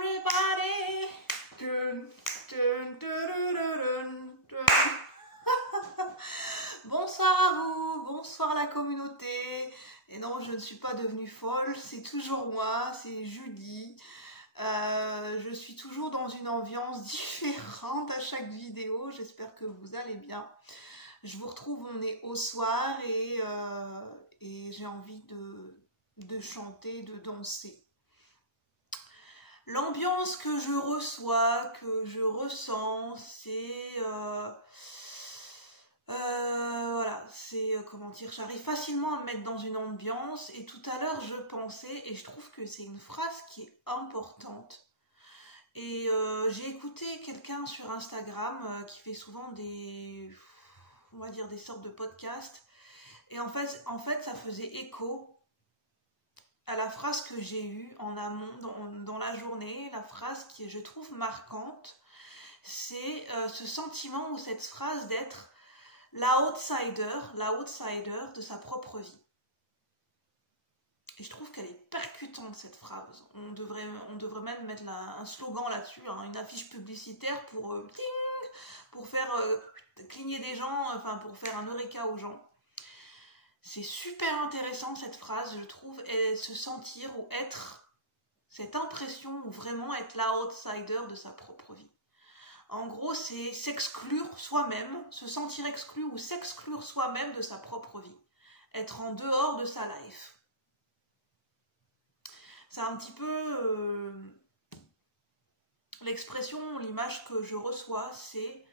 everybody. Dun, dun, dun, dun, dun, dun. Bonsoir à vous, bonsoir la communauté. Et non, je ne suis pas devenue folle, c'est toujours moi, c'est Julie. Je suis toujours dans une ambiance différente à chaque vidéo, j'espère que vous allez bien. Je vous retrouve, on est au soir et j'ai envie de chanter, de danser. L'ambiance que je reçois, que je ressens, c'est voilà, c'est comment dire, j'arrive facilement à me mettre dans une ambiance. Et tout à l'heure je pensais, et je trouve que c'est une phrase qui est importante. Et j'ai écouté quelqu'un sur Instagram qui fait souvent des, on va dire, des sortes de podcasts. Et en fait ça faisait écho à la phrase que j'ai eue en amont dans la journée. La phrase qui je trouve marquante, c'est ce sentiment ou cette phrase d'être l'outsider de sa propre vie. Et je trouve qu'elle est percutante, cette phrase. On devrait même mettre un slogan là-dessus, hein, une affiche publicitaire pour faire cligner des gens, enfin pour faire un eureka aux gens. C'est super intéressant cette phrase, je trouve, et se sentir ou être, cette impression ou vraiment être l'outsider de sa propre vie. En gros, c'est s'exclure soi-même, se sentir exclu ou s'exclure soi-même de sa propre vie. Être en dehors de sa life. C'est un petit peu l'expression, l'image que je reçois, c'est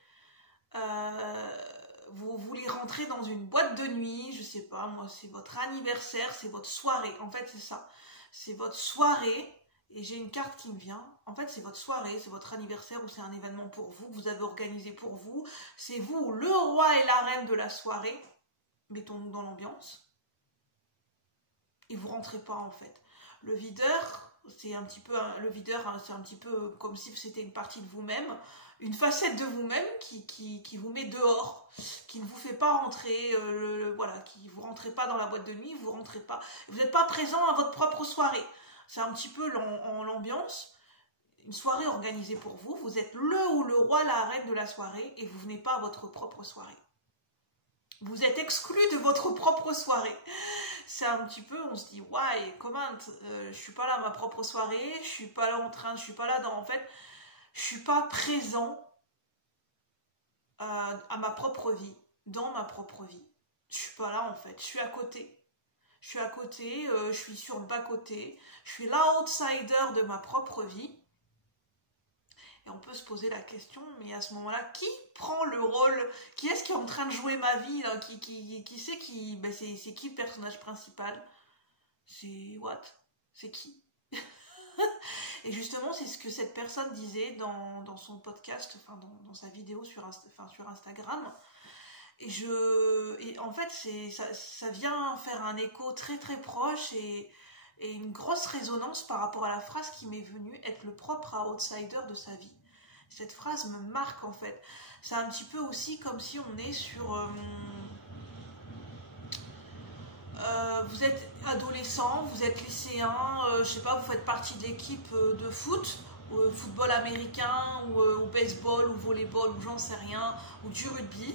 vous voulez rentrer dans une boîte de nuit, je sais pas, moi c'est votre anniversaire, c'est votre soirée, en fait c'est ça, c'est votre soirée, et j'ai une carte qui me vient, en fait c'est votre soirée, c'est votre anniversaire ou c'est un événement pour vous, que vous avez organisé pour vous, c'est vous le roi et la reine de la soirée, mettons-nous dans l'ambiance, et vous rentrez pas en fait. Le videur, c'est un petit peu, c'est un petit peu comme si c'était une partie de vous-même, une facette de vous-même qui vous met dehors, qui ne vous fait pas rentrer, voilà, qui vous rentrez pas dans la boîte de nuit, vous rentrez pas, vous n'êtes pas présent à votre propre soirée. C'est un petit peu l'ambiance, une soirée organisée pour vous, vous êtes le ou le roi, la reine de la soirée et vous venez pas à votre propre soirée. Vous êtes exclu de votre propre soirée. C'est un petit peu, on se dit, ouais, comment, je suis pas là à ma propre soirée, je suis pas là je suis pas là dans, en fait, je suis pas présent à ma propre vie, dans ma propre vie. Je suis pas là en fait, je suis à côté. Je suis à côté, je suis sur le bas-côté, je suis l'outsider de ma propre vie. Et on peut se poser la question, mais à ce moment-là, qui prend le rôle? Qui est-ce qui est en train de jouer ma vie là? Qui c'est qui... Ben c'est qui le personnage principal? C'est what? C'est qui? Et justement, c'est ce que cette personne disait dans son podcast, enfin dans sa vidéo sur Instagram. Et en fait, ça vient faire un écho très très proche et une grosse résonance par rapport à la phrase qui m'est venue, être le propre outsider de sa vie. Cette phrase me marque en fait. C'est un petit peu aussi comme si on est sur... vous êtes adolescent, vous êtes lycéen, je sais pas, vous faites partie de l'équipe de foot, football américain, ou baseball, ou volleyball, ou j'en sais rien, ou du rugby.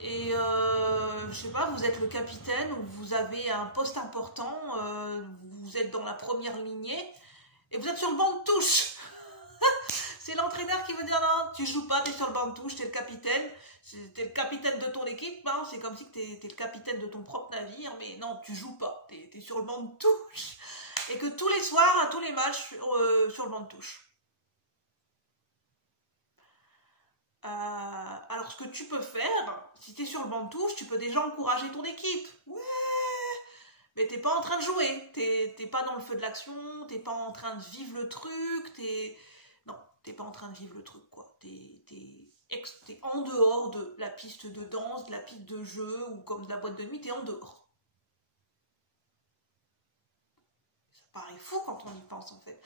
Et je sais pas, vous êtes le capitaine, ou vous avez un poste important, vous êtes dans la première lignée, et vous êtes sur le banc de touche. C'est l'entraîneur qui veut dire non, tu joues pas, t'es sur le banc de touche, t'es le capitaine. T'es le capitaine de ton équipe, hein, c'est comme si t'es le capitaine de ton propre navire, mais non, tu joues pas, t'es sur le banc de touche. Et que tous les soirs, à tous les matchs, sur le banc de touche. Alors ce que tu peux faire, si t'es sur le banc de touche, tu peux déjà encourager ton équipe. Ouais, mais t'es pas en train de jouer, t'es pas dans le feu de l'action, t'es pas en train de vivre le truc, non, t'es pas en train de vivre le truc, quoi. T'es en dehors de la piste de danse, de la piste de jeu, ou comme de la boîte de nuit, t'es en dehors. Ça paraît fou quand on y pense, en fait.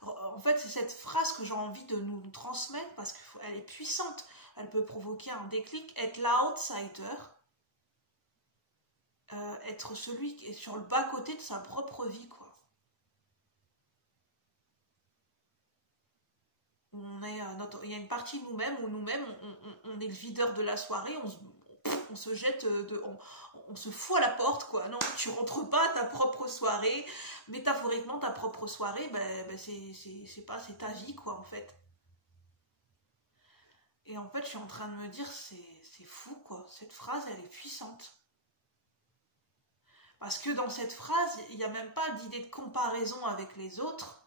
En fait, c'est cette phrase que j'ai envie de nous transmettre, parce qu'elle est puissante. Elle peut provoquer un déclic, être l'outsider, être celui qui est sur le bas-côté de sa propre vie, quoi. il y a une partie de nous-mêmes où nous-mêmes, on est le videur de la soirée, on se jette, on se fout à la porte, quoi. Non, tu rentres pas à ta propre soirée. Métaphoriquement, ta propre soirée, c'est ta vie, quoi, en fait. Et en fait, je suis en train de me dire, c'est fou, quoi. Cette phrase, elle est puissante. Parce que dans cette phrase, il n'y a même pas d'idée de comparaison avec les autres.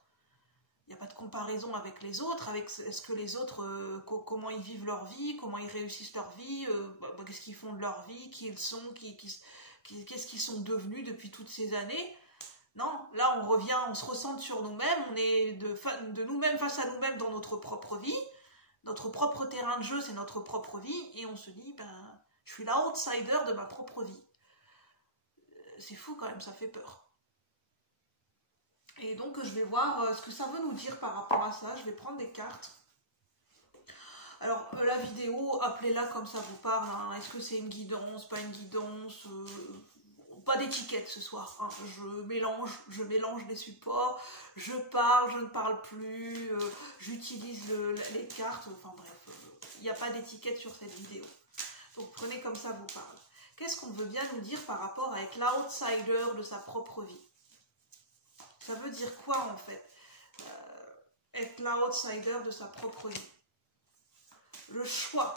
Il n'y a pas de comparaison avec les autres, avec ce que les autres, comment ils vivent leur vie, comment ils réussissent leur vie, qu'est-ce qu'ils font de leur vie, qui ils sont, qu'est-ce qu'ils sont devenus depuis toutes ces années. Non, là on revient, on se recentre sur nous-mêmes, on est de nous-mêmes face à nous-mêmes dans notre propre vie. Notre propre terrain de jeu, c'est notre propre vie, et on se dit, je suis l'outsider de ma propre vie. C'est fou quand même, ça fait peur. Et donc je vais voir ce que ça veut nous dire par rapport à ça. Je vais prendre des cartes. Alors la vidéo, appelez-la comme ça vous parle. Hein. Est-ce que c'est une guidance, pas une guidance pas d'étiquette ce soir. Hein. Je mélange les supports. Je parle, je ne parle plus. J'utilise les cartes. Enfin bref, il n'y a pas d'étiquette sur cette vidéo. Donc prenez comme ça vous parle. Qu'est-ce qu'on veut bien nous dire par rapport à être l'outsider de sa propre vie? Ça veut dire quoi en fait? Être l'outsider de sa propre vie. Le choix.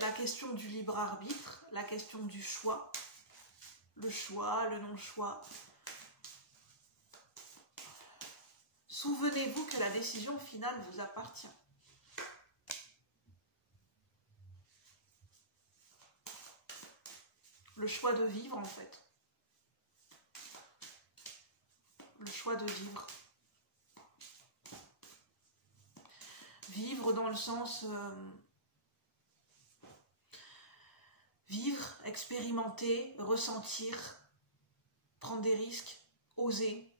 La question du libre arbitre, la question du choix. Le choix, le non-choix. Souvenez-vous que la décision finale vous appartient. Le choix de vivre en fait. Le choix de vivre. Vivre dans le sens... vivre, expérimenter, ressentir, prendre des risques, oser,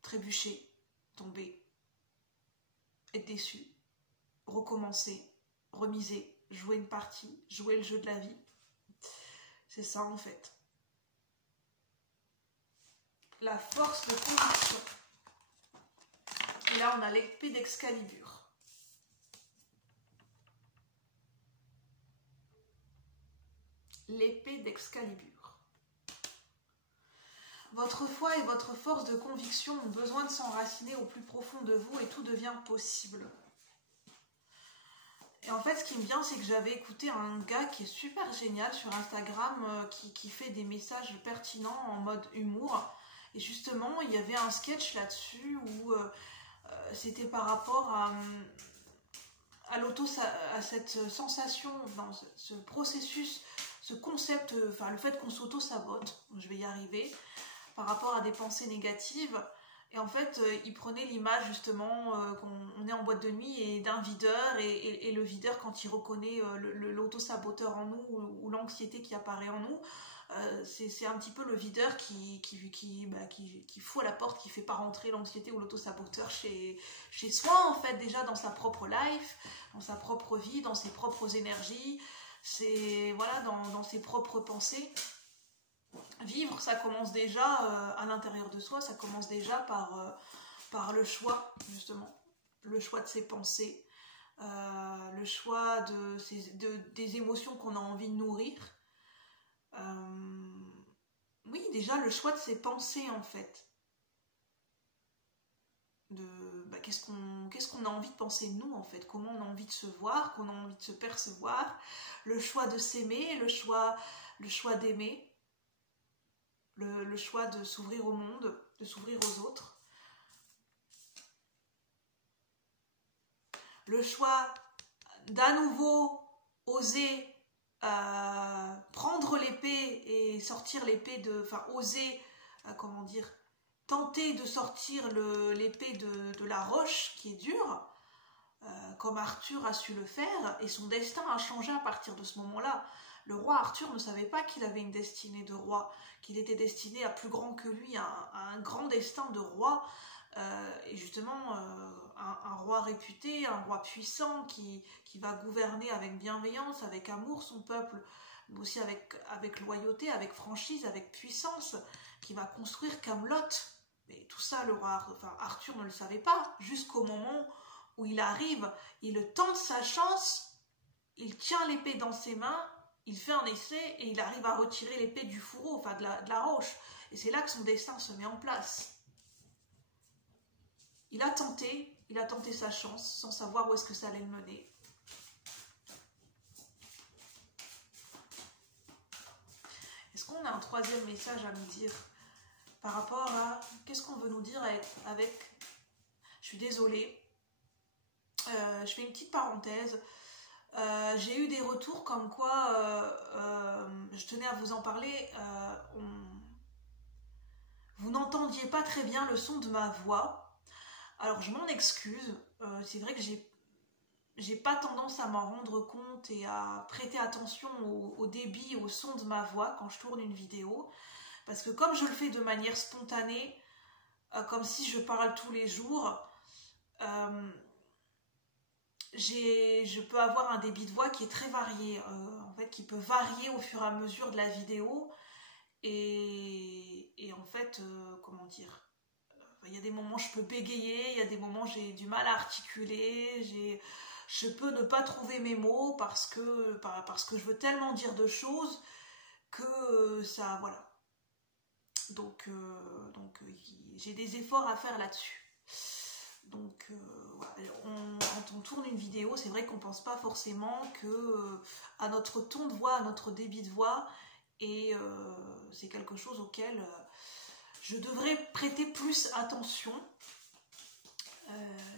trébucher, tomber, être déçu, recommencer, remiser, jouer une partie, jouer le jeu de la vie. C'est ça en fait. La force de conviction. Et là, on a l'épée d'Excalibur. L'épée d'Excalibur. Votre foi et votre force de conviction ont besoin de s'enraciner au plus profond de vous et tout devient possible. Et en fait, ce qui me vient, c'est que j'avais écouté un gars qui est super génial sur Instagram, qui fait des messages pertinents en mode humour. Et justement, il y avait un sketch là-dessus où c'était par rapport à cette sensation, dans ce processus, ce concept, enfin le fait qu'on s'auto-sabote, je vais y arriver, par rapport à des pensées négatives. Et en fait, il prenait l'image justement qu'on est en boîte de nuit et d'un videur, et le videur, quand il reconnaît l'auto-saboteur en nous ou l'anxiété qui apparaît en nous, c'est un petit peu le videur qui fout à la porte, qui fait pas rentrer l'anxiété ou l'auto-saboteur chez soi, en fait, déjà dans sa propre life, dans sa propre vie, dans ses propres énergies, voilà, dans ses propres pensées. Vivre, ça commence déjà à l'intérieur de soi, ça commence déjà par le choix, justement, le choix de ses pensées, le choix des émotions qu'on a envie de nourrir. Oui, déjà le choix de ses pensées en fait. Qu'est-ce qu'on a envie de penser de nous en fait, comment on a envie de se voir, comment on a envie de se percevoir, le choix de s'aimer, le choix d'aimer, le choix de s'ouvrir au monde, de s'ouvrir aux autres, le choix d'à nouveau oser prendre l'épée et sortir l'épée oser, tenter de sortir l'épée de la roche qui est dure, comme Arthur a su le faire, et son destin a changé à partir de ce moment-là. Le roi Arthur ne savait pas qu'il avait une destinée de roi, qu'il était destiné à plus grand que lui, à un grand destin de roi, et justement un roi réputé, un roi puissant qui va gouverner avec bienveillance, avec amour son peuple, mais aussi avec loyauté, avec franchise, avec puissance, qui va construire Camelot, Mais tout ça, Arthur ne le savait pas, jusqu'au moment où il arrive, il tente sa chance, il tient l'épée dans ses mains, il fait un essai et il arrive à retirer l'épée du fourreau, enfin de la roche. Et c'est là que son destin se met en place. Il a tenté sa chance sans savoir où est-ce que ça allait le mener. Est-ce qu'on a un troisième message à nous dire par rapport à qu'est-ce qu'on veut nous dire avec... Je suis désolée, je fais une petite parenthèse. J'ai eu des retours comme quoi, je tenais à vous en parler, vous n'entendiez pas très bien le son de ma voix. Alors je m'en excuse, c'est vrai que j'ai pas tendance à m'en rendre compte et à prêter attention au débit, au son de ma voix quand je tourne une vidéo, parce que comme je le fais de manière spontanée, comme si je parle tous les jours, je peux avoir un débit de voix qui est très varié, en fait, qui peut varier au fur et à mesure de la vidéo, et en fait, comment dire, il y a des moments je peux bégayer, il y a des moments j'ai du mal à articuler, je peux ne pas trouver mes mots parce que je veux tellement dire de choses que ça, voilà. Donc j'ai des efforts à faire là-dessus. Donc voilà. Quand on tourne une vidéo, c'est vrai qu'on ne pense pas forcément à notre ton de voix, à notre débit de voix, et c'est quelque chose auquel je devrais prêter plus attention.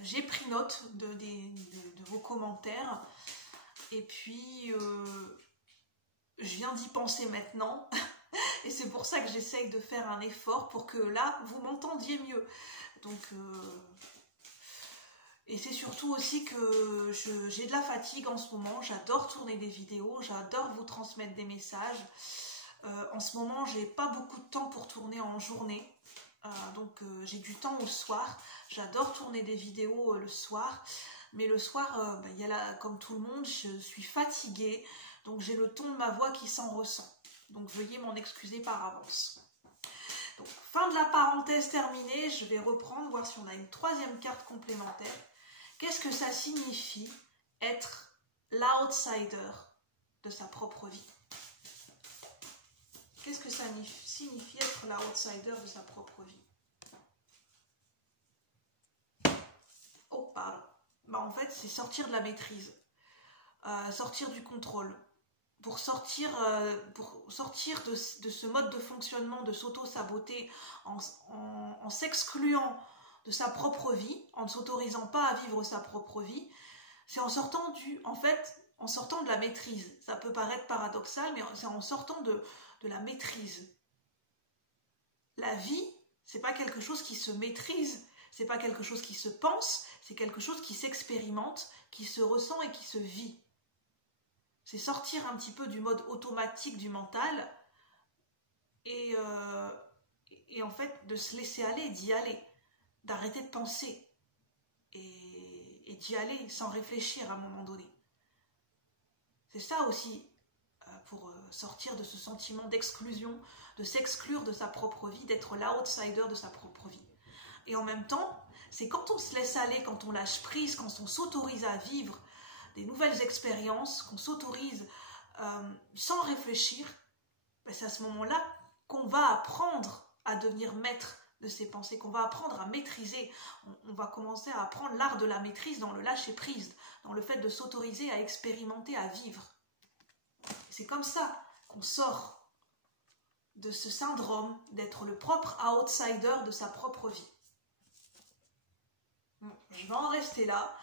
J'ai pris note de vos commentaires, et puis je viens d'y penser maintenant, et c'est pour ça que j'essaye de faire un effort pour que là, vous m'entendiez mieux. Donc, et c'est surtout aussi que j'ai de la fatigue en ce moment, j'adore tourner des vidéos, j'adore vous transmettre des messages. En ce moment, j'ai pas beaucoup de temps pour tourner en journée. Donc j'ai du temps au soir, j'adore tourner des vidéos le soir, mais le soir, il y a là, comme tout le monde, je suis fatiguée, donc j'ai le ton de ma voix qui s'en ressent, donc veuillez m'en excuser par avance. Donc fin de la parenthèse terminée, je vais reprendre, voir si on a une troisième carte complémentaire. Qu'est-ce que ça signifie être l'outsider de sa propre vie? Qu'est-ce que ça signifie être l'outsider de sa propre vie? Oh, pardon. Bah, en fait, c'est sortir de la maîtrise, sortir du contrôle. Pour sortir de ce mode de fonctionnement, de s'auto-saboter en s'excluant de sa propre vie, en ne s'autorisant pas à vivre sa propre vie, c'est en sortant de la maîtrise. Ça peut paraître paradoxal, mais c'est en sortant de la maîtrise. La vie, c'est pas quelque chose qui se maîtrise, c'est pas quelque chose qui se pense, c'est quelque chose qui s'expérimente, qui se ressent et qui se vit. C'est sortir un petit peu du mode automatique du mental et en fait de se laisser aller, d'y aller, d'arrêter de penser et d'y aller sans réfléchir à un moment donné. C'est ça aussi pour sortir de ce sentiment d'exclusion, de s'exclure de sa propre vie, d'être l'outsider de sa propre vie. Et en même temps, c'est quand on se laisse aller, quand on lâche prise, quand on s'autorise à vivre des nouvelles expériences, qu'on s'autorise sans réfléchir, ben c'est à ce moment-là qu'on va apprendre à devenir maître de ses pensées, qu'on va apprendre à maîtriser. On va commencer à apprendre l'art de la maîtrise dans le lâcher-prise, dans le fait de s'autoriser à expérimenter, à vivre. C'est comme ça qu'on sort de ce syndrome d'être le propre outsider de sa propre vie. Je vais en rester là.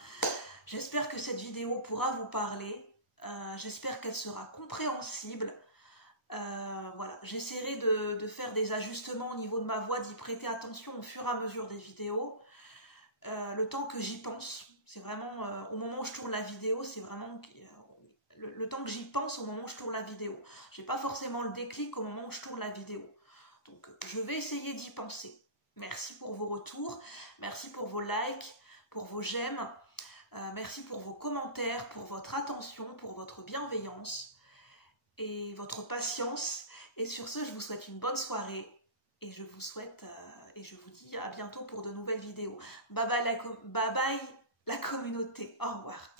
J'espère que cette vidéo pourra vous parler. J'espère qu'elle sera compréhensible. Voilà. J'essaierai de faire des ajustements au niveau de ma voix, d'y prêter attention au fur et à mesure des vidéos. Le temps que j'y pense, c'est vraiment au moment où je tourne la vidéo, c'est vraiment le temps que j'y pense au moment où je tourne la vidéo. Je n'ai pas forcément le déclic au moment où je tourne la vidéo. Donc je vais essayer d'y penser. Merci pour vos retours, merci pour vos likes, pour vos j'aime, merci pour vos commentaires, pour votre attention, pour votre bienveillance et votre patience. Et sur ce, je vous souhaite une bonne soirée et je vous souhaite et je vous dis à bientôt pour de nouvelles vidéos. Bye bye bye bye la communauté, au revoir.